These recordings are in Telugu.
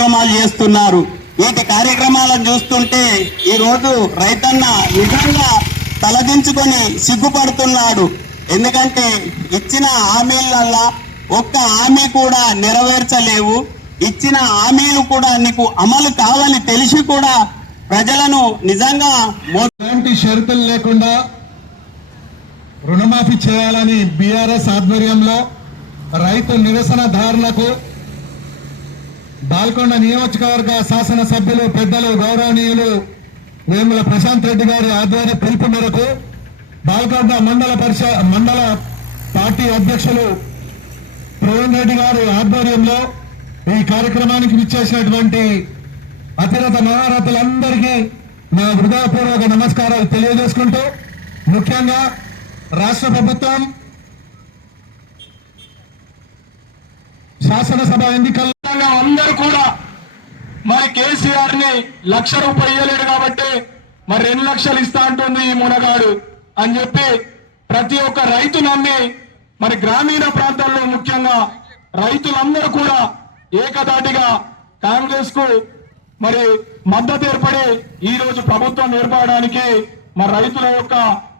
కార్యక్రమాలు చేస్తున్నారు. వీటి కార్యక్రమాలను చూస్తుంటే ఈ రోజు రైతన్న నిజంగా తలదించుకొని సిగ్గుపడుతున్నాడు. ఎందుకంటే ఇచ్చిన హామీలల్లా ఒక్క హామీ కూడా నెరవేర్చలేవు. ఇచ్చిన హామీలు కూడా నీకు అమలు కావని తెలిసి కూడా ప్రజలను నిజంగా ఎలాంటి షరతులు లేకుండా రుణమాఫీ చేయాలని బీఆర్ఎస్ ఆధ్వర్యంలో రైతు నిరసనదారులకు బాల్కొండ నియోజకవర్గ శాసనసభ్యులు పెద్దలు గౌరవనీయులు వేముల ప్రశాంత్ రెడ్డి గారి ఆధ్వర్య పిలుపు మేరకు బాల్కొండ మండల పరిష మండల పార్టీ అధ్యక్షులు ప్రవీణ్ రెడ్డి గారి ఆధ్వర్యంలో ఈ కార్యక్రమానికి విచ్చేసినటువంటి అతిరత మహారథులందరికీ నా హృదయపూర్వక నమస్కారాలు తెలియజేసుకుంటూ ముఖ్యంగా రాష్ట్ర ప్రభుత్వం శాసనసభ ఎన్నికల్లో అందరూ కూడా మరి కేసీఆర్ని లక్ష రూపాయలు ఇవ్వలేడు కాబట్టి మరి రెండు లక్షలు ఇస్తా అంటుంది ఈ మునగాడు అని చెప్పి ప్రతి ఒక్క రైతు నమ్మి మరి గ్రామీణ ప్రాంతాల్లో ముఖ్యంగా రైతులందరూ కూడా ఏకదాటిగా కాంగ్రెస్కు మరి మద్దతు ఏర్పడి ఈ రోజు ప్రభుత్వం ఏర్పడడానికి మరి రైతుల యొక్క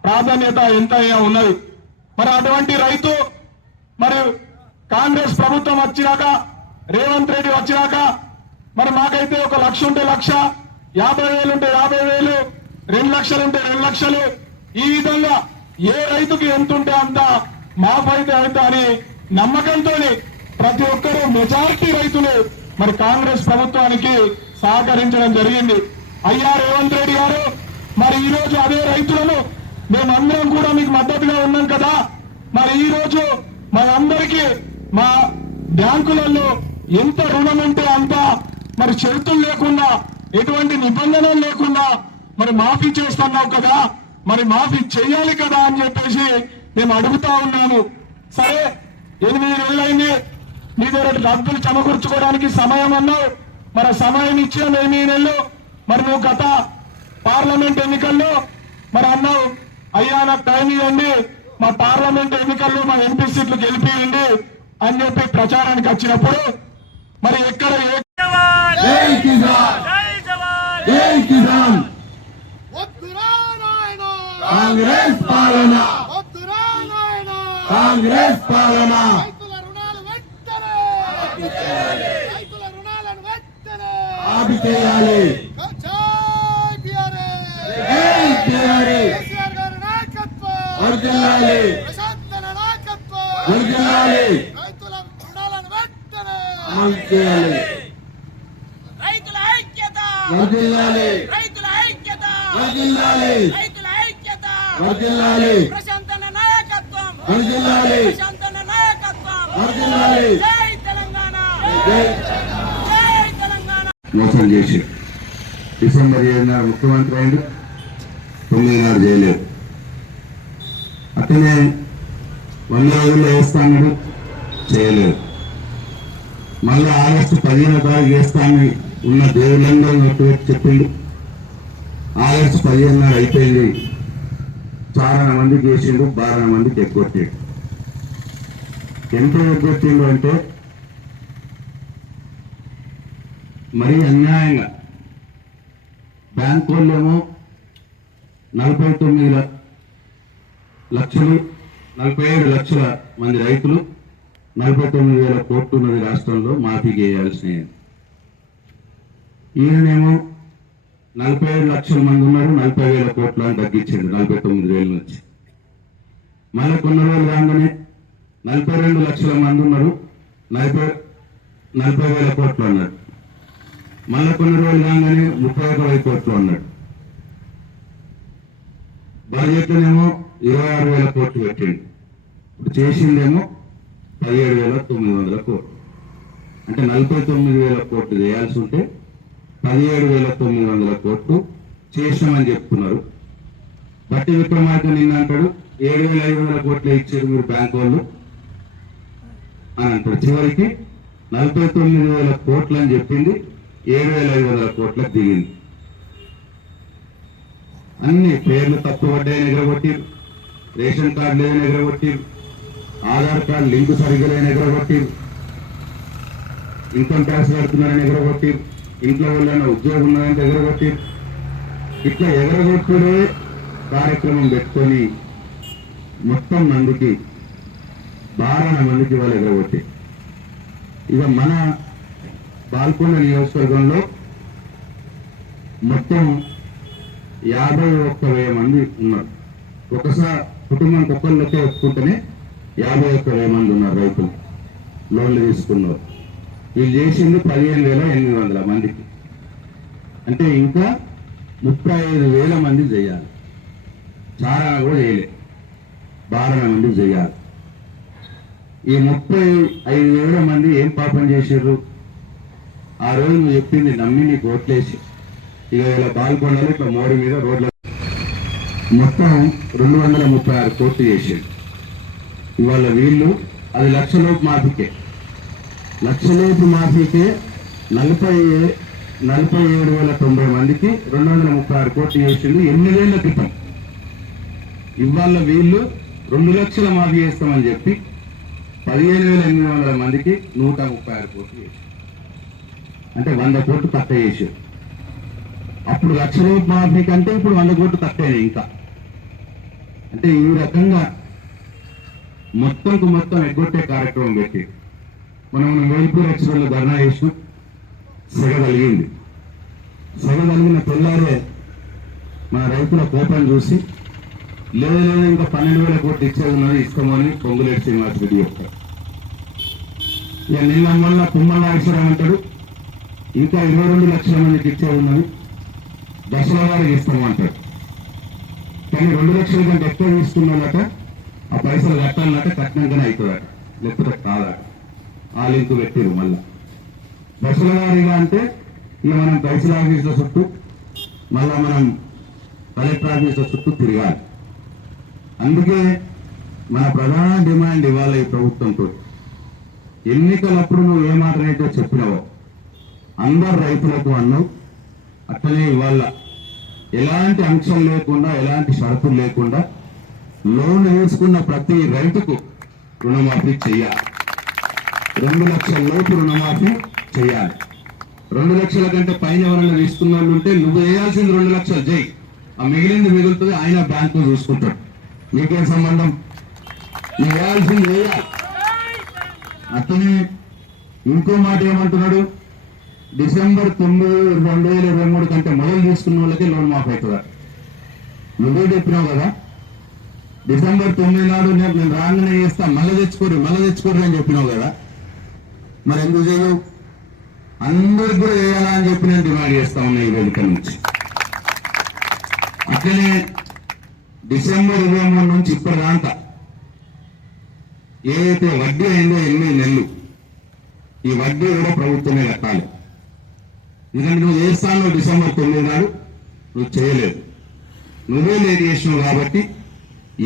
ప్రాధాన్యత ఎంతైనా ఉన్నది. మరి అటువంటి రైతు మరి కాంగ్రెస్ ప్రభుత్వం వచ్చినాక రేవంత్ రెడ్డి వచ్చినాక మరి మాకైతే ఒక లక్ష ఉంటే లక్ష యాభై వేలు ఉంటే యాభై వేలు రెండు లక్షలు ఉంటే రెండు లక్షలు. ఈ విధంగా ఏ రైతుకి ఎంత ఉంటే అంత మాఫైతే ఎంత అని నమ్మకంతో ప్రతి ఒక్కరూ మెజారిటీ రైతులు మరి కాంగ్రెస్ ప్రభుత్వానికి సహకరించడం జరిగింది. అయ్యా రేవంత్ రెడ్డి గారు మరి ఈ రోజు అదే రైతులను మేమందరం కూడా మీకు మద్దతుగా ఉన్నాం కదా. మరి ఈ రోజు మనందరికీ మా బ్యాంకులలో ఎంత రుణం ఉంటే అంత మరి షరతులు లేకుండా ఎటువంటి నిబంధనలు లేకుండా మరి మాఫీ చేస్తున్నావు కదా మరి మాఫీ చేయాలి కదా అని చెప్పేసి మేము అడుగుతా ఉన్నాము సరే ఎనిమిది రోజులైంది మీ దగ్గర డబ్బులు సమకూర్చుకోవడానికి సమయం అన్నావు. మరి సమయం ఇచ్చిన ఎనిమిది నెలలు మరి నువ్వు గత పార్లమెంట్ ఎన్నికల్లో మరి అన్నావు అయ్యా నాకు టైం ఇవ్వండి మా పార్లమెంట్ ఎన్నికల్లో మా ఎంపీ సీట్లు గెలిపియండి అని చెప్పి ప్రచారానికి వచ్చినప్పుడు మరి ఎక్కడ ఏ- జై కిసాన్ జై జవాన్ జై కిసాన్ కాంగ్రెస్ పాలన. కాంగ్రెస్ పాలన. ఆపి చేయాలి. జై బీఆర్ఎస్ జై టీఆర్ఎస్ కేసీఆర్ గారి నాయకత్వం వర్ధిల్లాలి ప్రశాంత్ నాయకత్వం వర్ధిల్లాలి రైతుల రుణాలను వెంటనే ఆపి చేయాలి రైతుల ఐక్యత వర్ధిల్లాలి రైతుల ఐక్యత. వర్ధిల్లాలి రైతుల ఐక్యత. వర్ధిల్లాలి ప్రశాంతన నాయకత్వం. వర్ధిల్లాలి ప్రశాంతన నాయకత్వం. వర్ధిల్లాలి జై తెలంగాణ. జై. జై తెలంగాణ. మోసం చేసి డిసెంబర్ ఏడున ముఖ్యమంత్రి అయింది తొమ్మిది నాడు చేయలేదు. అతనే వంద రోజుల్లో వేస్తానడు. చేయలేదు. మళ్ళీ ఆగస్టు పదిహేనో తారీఖు వేస్తానని ఉన్న దేవుళ్ళందరూ నొట్టిపెట్టి చెప్పిండు. ఆగస్టు పదిహేను నాడు అయిపోయింది. చాలా మంది చేసిండు బాగా మందికి ఎగ్గొట్టాడు ఎంత ఎగ్గొట్టిండు అంటే మరీ అన్యాయంగా. బ్యాంక్ వాళ్ళేమో నలభై తొమ్మిది లక్షలు నలభై ఏడు లక్షల మంది రైతులు నలభై తొమ్మిది వేల కోట్లు ఉన్నది రాష్ట్రంలో మాఫీ చేయాల్సినవి. ఈయననేమో నలభై ఏడు లక్షల మంది ఉన్నారు నలభై వేల కోట్లు అని తగ్గించాడు నలభై తొమ్మిది వేల నుంచి. మళ్ళీ కొన్ని రోజులు రాగానే నలభై రెండు లక్షల మంది ఉన్నారు నలభై నలభై వేల కోట్లు అన్నాడు. మళ్ళీ కొన్ని రోజులు కాగానే ముప్పై ఒక వెయ్యి కోట్లు అన్నాడు. బడ్జెట్లోనేమో ఇరవై ఆరు వేల కోట్లు పెట్టాడు. ఇప్పుడు చేసిందేమో పదిహేడు వేల తొమ్మిది వందల కోట్లు. అంటే నలభై తొమ్మిది వేల కోట్లు చేయాల్సి ఉంటే పదిహేడు వేల తొమ్మిది వందల కోట్లు చేసామని చెప్తున్నారు. బట్టి విక్రమార్క నిన్న అంటాడు ఏడు వేల ఐదు వందల కోట్లు ఇచ్చారు మీరు బ్యాంక్ వాళ్ళు అని అంటాడు. చివరికి నలభై తొమ్మిది వేల కోట్లు అని చెప్పింది ఏడు వేల ఐదు వందల కోట్లకు దిగింది. అన్ని పేర్లు తప్పుపడ్డాయని ఎగరగొట్టిరు రేషన్ కార్డు లేదని ఎగరగొట్టిరు ఆధార్ కార్డు లింక్ సరిగ్గా లేని ఎగరగొట్టిరు ఇన్కమ్ ట్యాక్స్ కడుతున్నారని ఎగరగొట్టిరు ఇంట్లో వాళ్ళైనా ఉద్యోగం ఉన్నదంటే ఎగరగొట్టి ఇట్లా ఎగరగొట్టుడే కార్యక్రమం పెట్టుకొని మొత్తం మందికి బారణ మందికి వాళ్ళు ఎగరగొట్టి. ఇక మన బాల్కొండ నియోజకవర్గంలో మొత్తం యాభై ఒక్క వెయ్యి మంది ఉన్నారు. ఒకసారి కుటుంబం ఒక్కళ్ళకే ఒప్పుకుంటేనే యాభై ఒక్క వెయ్యి మంది ఉన్నారు రైతులు. లోన్లు తీసుకున్నారు. వీళ్ళు చేసింది పదిహేను వేల ఎనిమిది వందల మందికి. అంటే ఇంకా ముప్పై ఐదు వేల మంది చేయాలి. చాలా కూడా చేయలే. బారణ మంది చేయాలి. ఈ ముప్పై ఐదు వేల మంది ఏం పాపం చేసారు ఆ రోజు నువ్వు చెప్పింది నమ్మి నీకు ఓట్లేసి. ఇక ఇలా బాల్కొండలు ఇట్లా మోరి మీద రోడ్ల మొత్తం రెండు వందల ముప్పై ఆరు కోట్లు చేసాడు. ఇవాళ వీళ్ళు అది లక్షలోపు మాఫీకే. లక్షలోపు మాఫీకే నలభై నలభై ఏడు వేల తొంభై మందికి రెండు వందల ముప్పై ఆరు కోట్లు చేసిండు ఎనిమిదేళ్ళ క్రితం. ఇవాళ వీళ్ళు రెండు లక్షల మాఫీ చేస్తామని చెప్పి పదిహేను వేల ఎనిమిది వందల మందికి నూట ముప్పై ఆరు కోట్లు చేశారు అంటే వంద కోట్లు తక్కువ చేశారు. అప్పుడు లక్ష రూపాయల మాఫీ కంటే ఇప్పుడు వంద కోట్లు తక్కువైనాయి ఇంకా. అంటే ఈ రకంగా మొత్తంకు మొత్తం ఎగ్గొట్టే కార్యక్రమం పెట్టి మనం వేల్పూర్ ఎక్స్ప్రెస్లో ధర్నా చేసినాం సెగ కలిగింది. సెగ కలిగిన తెల్లారే మన రైతుల కోపం చూసి లేదు లేదు ఇంకా పన్నెండు వేల కోట్లు ఇచ్చేది ఉన్నది ఇస్తామని పొంగులేటి శ్రీనివాస్ రెడ్డి చెప్తారు ఇక నిన్న వల్ల తుమ్మల నాగేశ్వరం అంటాడు ఇంకా ఇరవై రెండు లక్షల మందికి ఇచ్చేది ఉన్నది దశల వారికి ఇస్తామంటాడు కానీ రెండు లక్షల కంటే ఎక్కువ తీసుకున్నాడట ఆ పైసలు కట్టాలన్నట కట్టినాకనే అవుతుందట లేకపోతే కాదట. ఆ లింక్ పెట్టారు మళ్ళా. దశల వారీగా అంటే ఇక మనం కౌన్సిల్ ఆఫీసుల చుట్టూ మళ్ళా మనం కలెక్టర్ ఆఫీసుల చుట్టూ తిరగాలి. అందుకే మన ప్రధాన డిమాండ్ ఇవాళ ఈ ప్రభుత్వంతో. ఎన్నికలప్పుడు నువ్వు ఏ మాటనైతే చెప్పినావో అందరు రైతులకు అన్నావు అట్లనే ఇవాళ ఎలాంటి అంశం లేకుండా ఎలాంటి షరతులు లేకుండా లోన్ వేసుకున్న ప్రతి రైతుకు రుణమాఫీ చేయాలి రెండు లక్షల లోపు రుణమాఫీ చేయాలి. రెండు లక్షల కంటే పైన ఎవరైనా తీసుకున్న వాళ్ళు ఉంటే నువ్వు వేయాల్సింది రెండు లక్షలు చేయి ఆ మిగిలింది మిగులుతుంది ఆయన బ్యాంకు చూసుకుంటాడు. నీకేం సంబంధం? నువ్వు వేయాల్సింది వేయాలి. అతనే ఇంకో మాట ఏమంటున్నాడు? డిసెంబర్ తొమ్మిది రెండు వేల ఇరవై మూడు కంటే మొదలు తీసుకున్న వాళ్ళకి లోన్ మాఫ్ అవుతుందా? నువ్వే చెప్పినావు కదా? డిసెంబర్ తొమ్మిది నాడు నేను నేను రాగానే చేస్తా మళ్ళీ తెచ్చుకోరు మళ్ళీ తెచ్చుకోరు అని చెప్పినావు కదా? మరి ఎందుకు చేయవు అందరికి కూడా చేయాలా అని చెప్పి నేను డిమాండ్ చేస్తా ఉన్నా ఈ వేదిక నుంచి. అట్లనే డిసెంబర్ ఇరవై మూడు నుంచి ఇప్పటిదాకా ఏదైతే వడ్డీ అయిందో ఎనిమిది నెలలు ఈ వడ్డీ కూడా ప్రభుత్వమే కట్టాలి. ఎందుకంటే నువ్వు ఏ స్థానంలో డిసెంబర్ తొమ్మిది నాడు నువ్వు చేయలేదు. నువ్వే లేదు చేసినావు కాబట్టి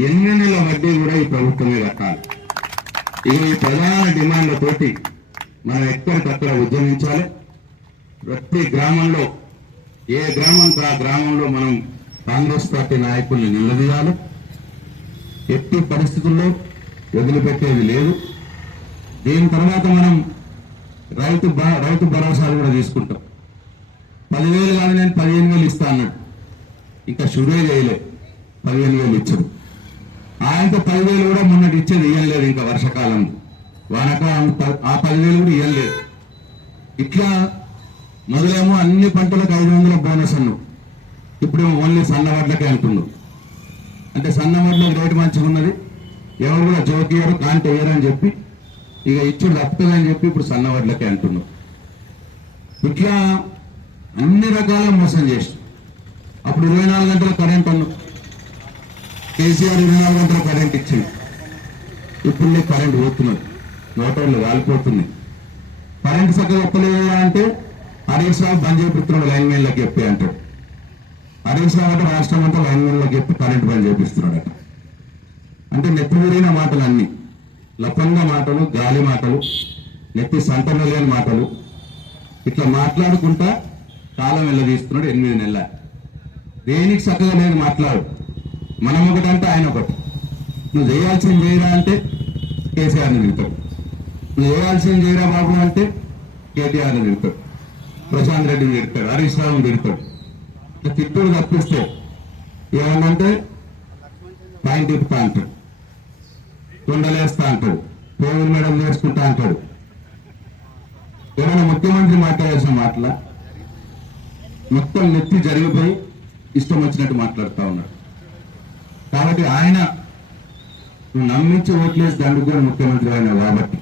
ఎన్ని నెలల వడ్డీ కూడా ఈ ప్రభుత్వమే కట్టాలి. ఇక ఈ ప్రధాన డిమాండ్లతోటి మనం ఎక్కడికక్కడ ఉద్యమించాలి? ప్రతి గ్రామంలో ఏ గ్రామం ఆ గ్రామంలో మనం కాంగ్రెస్ పార్టీ నాయకుల్ని నిలదీయాలి? ఎట్టి పరిస్థితుల్లో వదిలిపెట్టేది లేదు. దీని తర్వాత మనం రైతు రైతు భరోసాలు కూడా తీసుకుంటాం. పదివేలు కాదు నేను పదిహేను వేలు ఇస్తా అన్నాడు. ఇంకా షురే చేయలే. పదిహేను వేలు ఇచ్చాడు. ఆయనతో పదివేలు కూడా మొన్నటి ఇచ్చేది ఇయ్యలేదు ఇంకా వర్షాకాలంలో. వానకాలం ప- ఆ పదివేలు కూడా ఇవ్వలేదు ఇట్లా మొదలేమో అన్ని పంటలకు ఐదు వందల బోనస్ అన్నావు ఇప్పుడేమో ఓన్లీ సన్న వడ్లకే అంటున్నావు అంటే సన్న వడ్లకు రేటు మంచిగా ఉన్నది. ఎవరు కూడా జోకియరు కాంటి వేయరు అని చెప్పి ఇక ఇచ్చుడు తప్పదని చెప్పి ఇప్పుడు సన్న వడ్లకే అంటున్నావు ఇట్లా అన్ని రకాల మోసం చేసి అప్పుడు ఇరవై నాలుగు గంటల కరెంట్ అన్ను. కేసీఆర్ ఇరవై నాలుగు గంటల కరెంట్ ఇచ్చింది. ఇప్పుడు కరెంట్ పోతున్నది. మోటార్లు వాలిపోతున్నాయి కరెంట్ చక్కగా ఒప్పలేదా అంటే హరీష్ రావు బంద్ చేపిస్తున్నాడు లైన్ మెన్లకు చెప్పి అంటాడు. హరీష్ రావు అంటే రాష్ట్రం అంతా లైన్ మెన్లకు చెప్పి కరెంట్ బంద్ చేపిస్తున్నాడట. అంటే నెత్తి మాటలు అన్నీ లపంగా మాటలు గాలి మాటలు నెత్తి సంతనలేని మాటలు. ఇట్లా మాట్లాడుకుంటా కాలం వెళ్ళదీస్తున్నాడు ఎనిమిది నెలల. దేనికి చక్కగా నేను మాట్లాడు. మనం ఒకటంటే ఆయన ఒకటి నువ్వు చేయాల్సింది చేయరా అంటే కేసీఆర్ని వెళ్తాడు చేయాల్సింది చేయరా బాబు అంటే కేటీఆర్ తిడతాడు ప్రశాంత్ రెడ్డి తిడతాడు హరీష్ రావుని తిడతాడు తిట్టుడు తప్పిస్తే ఏమన్నంటే పాయింట్ తిప్పుతా అంటాడు. కొండలేస్తా అంటాడు. పేరు మేడం వేసుకుంటా అంటాడు. ఏమైనా ముఖ్యమంత్రి మాట్లాడాల్సిన మాటల? మొత్తం నెత్తి జరిగిపోయి ఇష్టం వచ్చినట్టు మాట్లాడుతూ ఉన్నాడు. కాబట్టి ఆయన నమ్మించి ఓట్లేసి దండుకొని ముఖ్యమంత్రి ఆయన కాబట్టి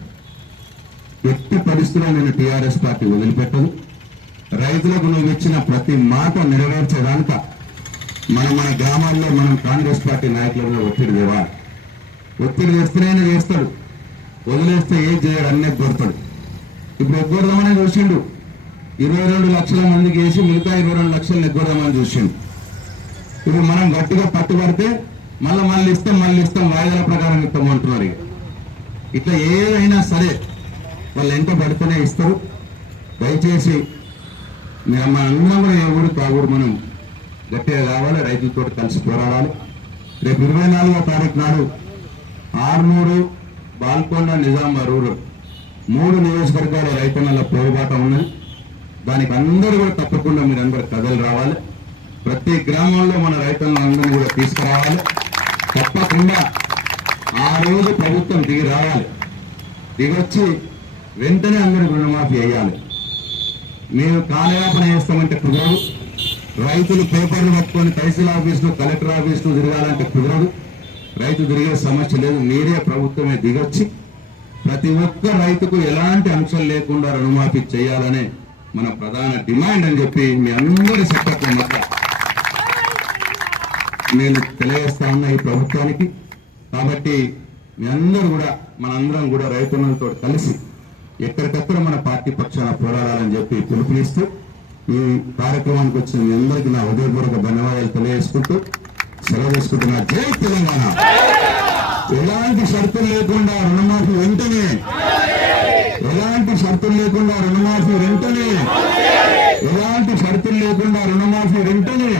ఎట్టి పరిస్థితుల్లో నేను టీఆర్ఎస్ పార్టీ వదిలిపెట్టదు రైతులకు నువ్వు ఇచ్చిన ప్రతి మాట నెరవేర్చేదానిక మనం మన గ్రామాల్లో మనం కాంగ్రెస్ పార్టీ నాయకులను ఒత్తిడి తేవాలి ఒత్తిడి తెస్తేనే చేస్తాడు. వదిలేస్తే ఏం చేయడు అన్నీ కొడతాడు. ఇప్పుడు ఎగ్గొడదామని చూసిండు. ఇరవై రెండు లక్షల మందికి వేసి మిగతా ఇరవై రెండు లక్షలు ఎగ్గొడదామని చూసిండు. ఇప్పుడు మనం గట్టిగా పట్టుబడితే మళ్ళీ మళ్ళీ ఇస్తాం మళ్ళీ ఇస్తాం వాయిదాల ప్రకారం ఇస్తాం అంటున్నారు ఇట్లా ఏదైనా సరే వాళ్ళు ఎంత పడితేనే ఇస్తారు. దయచేసి మీ- మన అందరం కూడా ఏ కాకూడదు మనం గట్టిగా కావాలి రైతులతో కలిసి పోరాడాలి. రేపు ఇరవై నాలుగో తారీఖు నాడు ఆర్మూరు బాల్కొండ నిజామాబాద్ రూరల్ మూడు నియోజకవర్గాల రైతన్నల పోరుబాట ఉన్నది. దానికి అందరూ కూడా తప్పకుండా మీరు కథలు రావాలి. ప్రతి గ్రామంలో మన రైతులందరినీ కూడా తీసుకురావాలి. తప్పకుండా ఆ రోజు ప్రభుత్వం దిగి రావాలి. దిగొచ్చి వెంటనే అందరూ రుణమాఫీ చేయాలి. మేము కాలయాపన చేస్తామంటే కుదరదు. రైతులు పేపర్లు పట్టుకొని తహసీల్ ఆఫీసులు కలెక్టర్ ఆఫీసులు తిరగాలంటే కుదరదు. రైతు తిరిగే సమస్య లేదు. మీరే ప్రభుత్వమే దిగొచ్చి ప్రతి ఒక్క రైతుకు ఎలాంటి అంశం లేకుండా రుణమాఫీ చేయాలనే మన ప్రధాన డిమాండ్ అని చెప్పి మీ అందరి సెక్టర్ మధ్య నేను తెలియజేస్తా ఉన్నా ఈ ప్రభుత్వానికి. కాబట్టి మీ అందరూ కూడా మనందరం కూడా రైతులతో కలిసి ఎక్కడికక్కడ మన పార్టీ పక్షాన పోరాడాలని చెప్పి పిలుపునిస్తూ ఈ కార్యక్రమానికి వచ్చిన మీ అందరికీ నా హృదయపూర్వక ధన్యవాదాలు తెలియజేసుకుంటూ సెలవు తీసుకుంటున్నా జై తెలంగాణ! ఎలాంటి షరతులు లేకుండా రుణమాఫీ వెంటనే! ఎలాంటి షరతులు లేకుండా రుణమాఫీ వెంటనే! ఎలాంటి షరతులు లేకుండా రుణమాఫీ వెంటనే!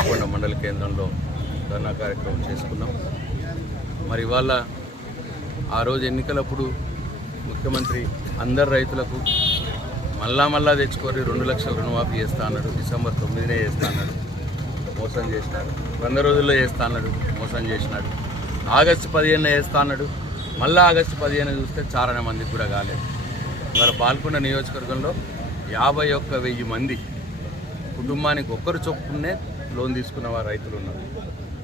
ఇప్పుడు మండల కేంద్రంలో ధర్నా కార్యక్రమం చేసుకున్నాం. మరి ఇవాళ ఆ రోజు ఎన్నికలప్పుడు ముఖ్యమంత్రి అందరు రైతులకు మళ్ళా మళ్ళా తెచ్చుకొని రెండు లక్షల రుణమాఫీ చేస్తా అన్నాడు. డిసెంబర్ తొమ్మిదినే చేస్తా అన్నాడు. మోసం చేసినాడు. వంద రోజుల్లో చేస్తా అన్నాడు. మోసం చేసినాడు. ఆగస్టు పదిహేను చేస్తా అన్నాడు. మళ్ళీ ఆగస్టు పదిహేను చూస్తే చారణ మందికి కూడా కాలేదు. ఇవాళ పాల్గొన్న నియోజకవర్గంలో యాభై ఒక్క వెయ్యి మంది కుటుంబానికి ఒక్కరు చొప్పునే లోన్ తీసుకున్న వారు రైతులు ఉన్నారు.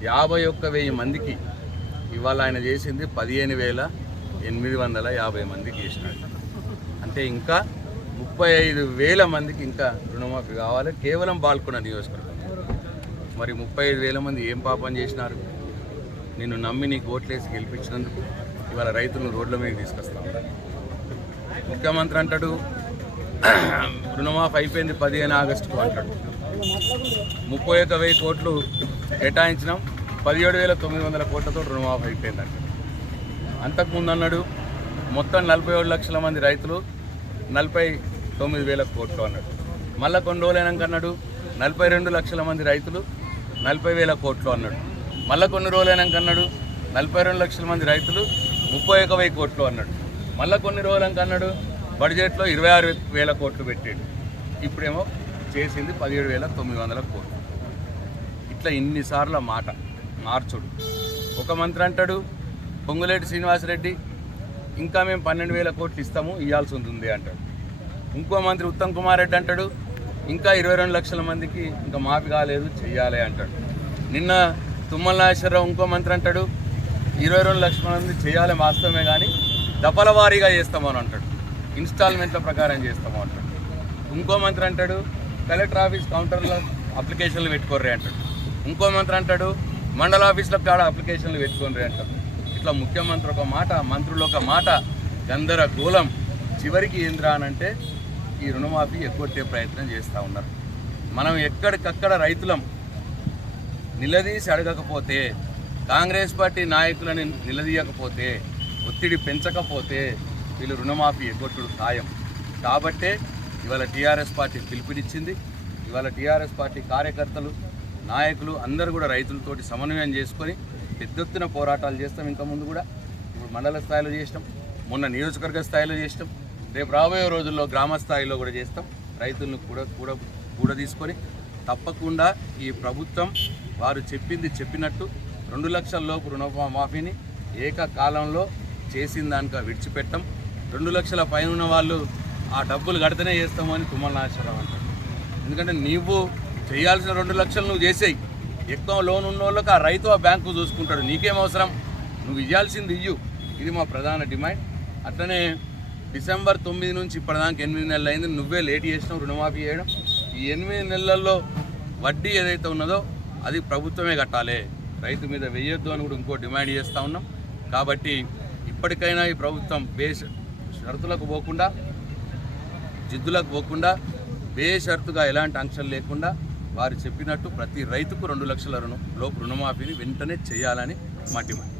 యాభై ఒక్క వెయ్యి మందికి ఇవాళ ఆయన చేసింది పదిహేను వేల ఎనిమిది వందల యాభై మందికి చేసినాడు. అంటే ఇంకా ముప్పై ఐదు వేల మందికి ఇంకా రుణమాఫీ కావాలి. కేవలం పాల్గొన్న నియోజకవర్గం. మరి ముప్పై ఐదు వేల మంది ఏం పాపం చేసినారు? నిన్ను నమ్మి నీకు ఓట్లేసి గెలిపించినందుకు ఇవాళ రైతులను రోడ్ల మీద తీసుకొస్తాం ముఖ్యమంత్రి అంటాడు రుణమాఫీ అయిపోయింది పదిహేను ఆగస్టుకు అంటాడు. ముప్పై ఒక వెయ్యి కోట్లు కేటాయించినాం. పదిహేడు వేల తొమ్మిది వందల కోట్లతో రుణమాఫీ అయిపోయిందంట. అంతకుముందు అన్నాడు మొత్తం నలభై ఏడు లక్షల మంది రైతులు నలభై తొమ్మిది వేల కోట్లు అన్నాడు. మళ్ళా కొన్ని రోజులైనాక అన్నాడు నలభై రెండు లక్షల మంది రైతులు నలభై వేల కోట్లు అన్నాడు. మళ్ళా కొన్ని రోజులైనాక అన్నాడు నలభై రెండు లక్షల మంది రైతులు ముప్పై ఒక వెయ్యి కోట్లు అన్నాడు. మళ్ళా కొన్ని రోజులకి అన్నాడు బడ్జెట్లో ఇరవై ఆరు వేల కోట్లు పెట్టాడు. ఇప్పుడేమో చేసింది పదిహేడు వేల తొమ్మిది వందల కోట్లు. ఇట్లా ఇన్నిసార్ల మాట. మార్చుడు. ఒక మంత్రి అంటాడు పొంగులేటి శ్రీనివాసరెడ్డి ఇంకా మేము పన్నెండు వేల కోట్లు ఇస్తాము ఇవ్వాల్సి ఉంటుంది అంటాడు. ఇంకో మంత్రి ఉత్తమ్ కుమార్ రెడ్డి అంటాడు ఇంకా ఇరవై రెండు లక్షల మందికి ఇంకా మాఫీ కాలేదు చెయ్యాలి అంటాడు. నిన్న తుమ్మల నాగేశ్వరరావు ఇంకో మంత్రి అంటాడు ఇరవై రెండు లక్షల మంది చేయాలి వాస్తవమే కానీ దఫల వారీగా చేస్తామని అంటాడు. ఇన్స్టాల్మెంట్ల ప్రకారం చేస్తాము అంటాడు. ఇంకో మంత్రి అంటాడు కలెక్టర్ ఆఫీస్ కౌంటర్లో అప్లికేషన్లు పెట్టుకోర్రి అంటాడు. ఇంకో మంత్రి అంటాడు మండల ఆఫీసులకు కాడ అప్లికేషన్లు పెట్టుకోర్రి అంటాడు ఇట్లా ముఖ్యమంత్రి ఒక మాట మంత్రులు ఒక మాట గందరగోళం చివరికి ఏంద్రా అనంటే ఈ రుణమాఫీ ఎగ్గొట్టే ప్రయత్నం చేస్తూ ఉన్నారు. మనం ఎక్కడికక్కడ రైతులం నిలదీసి అడగకపోతే కాంగ్రెస్ పార్టీ నాయకులని నిలదీయకపోతే ఒత్తిడి పెంచకపోతే వీళ్ళు రుణమాఫీ ఎగ్గొట్టుడు ఖాయం. కాబట్టే ఇవాళ టీఆర్ఎస్ పార్టీ పిలుపునిచ్చింది. ఇవాళ టీఆర్ఎస్ పార్టీ కార్యకర్తలు నాయకులు అందరూ కూడా రైతులతోటి సమన్వయం చేసుకొని పెద్ద ఎత్తున పోరాటాలు చేస్తాం ఇంకా ముందు కూడా. ఇప్పుడు మండల స్థాయిలో చేసినాం. మొన్న నియోజకవర్గ స్థాయిలో చేసినాం. రేపు రాబోయే రోజుల్లో గ్రామ స్థాయిలో కూడా చేస్తాం. రైతులను కూడా కూడా కూడా తీసుకొని తప్పకుండా ఈ ప్రభుత్వం వారు చెప్పింది చెప్పినట్టు రెండు లక్షల లోపు రుణమాఫీని ఏకకాలంలో చేసిన దానిక విడిచిపెట్టం. రెండు లక్షల పైన ఉన్న వాళ్ళు ఆ డబ్బులు కడితేనే చేస్తామని తుమ్మల నాగేశ్వరరావు అంటారు. ఎందుకంటే నీవు చేయాల్సిన రెండు లక్షలు నువ్వు చేసేయి. ఎక్కువ లోన్ ఉన్న వాళ్ళకి ఆ రైతు ఆ బ్యాంకు చూసుకుంటాడు. నీకేం అవసరం? నువ్వు ఇవ్వాల్సింది ఇయ్యు. ఇది మా ప్రధాన డిమాండ్. అట్లనే డిసెంబర్ తొమ్మిది నుంచి ఇప్పటిదాకా ఎనిమిది నెలలు అయింది. నువ్వే లేట్ చేసినావు రుణమాఫీ చేయడం. ఈ ఎనిమిది నెలల్లో వడ్డీ ఏదైతే ఉన్నదో అది ప్రభుత్వమే కట్టాలి. రైతు మీద వెయ్యొద్దు అని కూడా ఇంకో డిమాండ్ చేస్తూ ఉన్నాం. కాబట్టి ఇప్పటికైనా ఈ ప్రభుత్వం బేస్ షరతులకు పోకుండా జిద్దులకు పోకుండా బేషరతుగా ఎలాంటి ఆంక్షలు లేకుండా వారు చెప్పినట్టు ప్రతి రైతుకు రెండు లక్షల రుణం లోపు రుణమాఫీని వెంటనే చేయాలని మా డిమాండ్.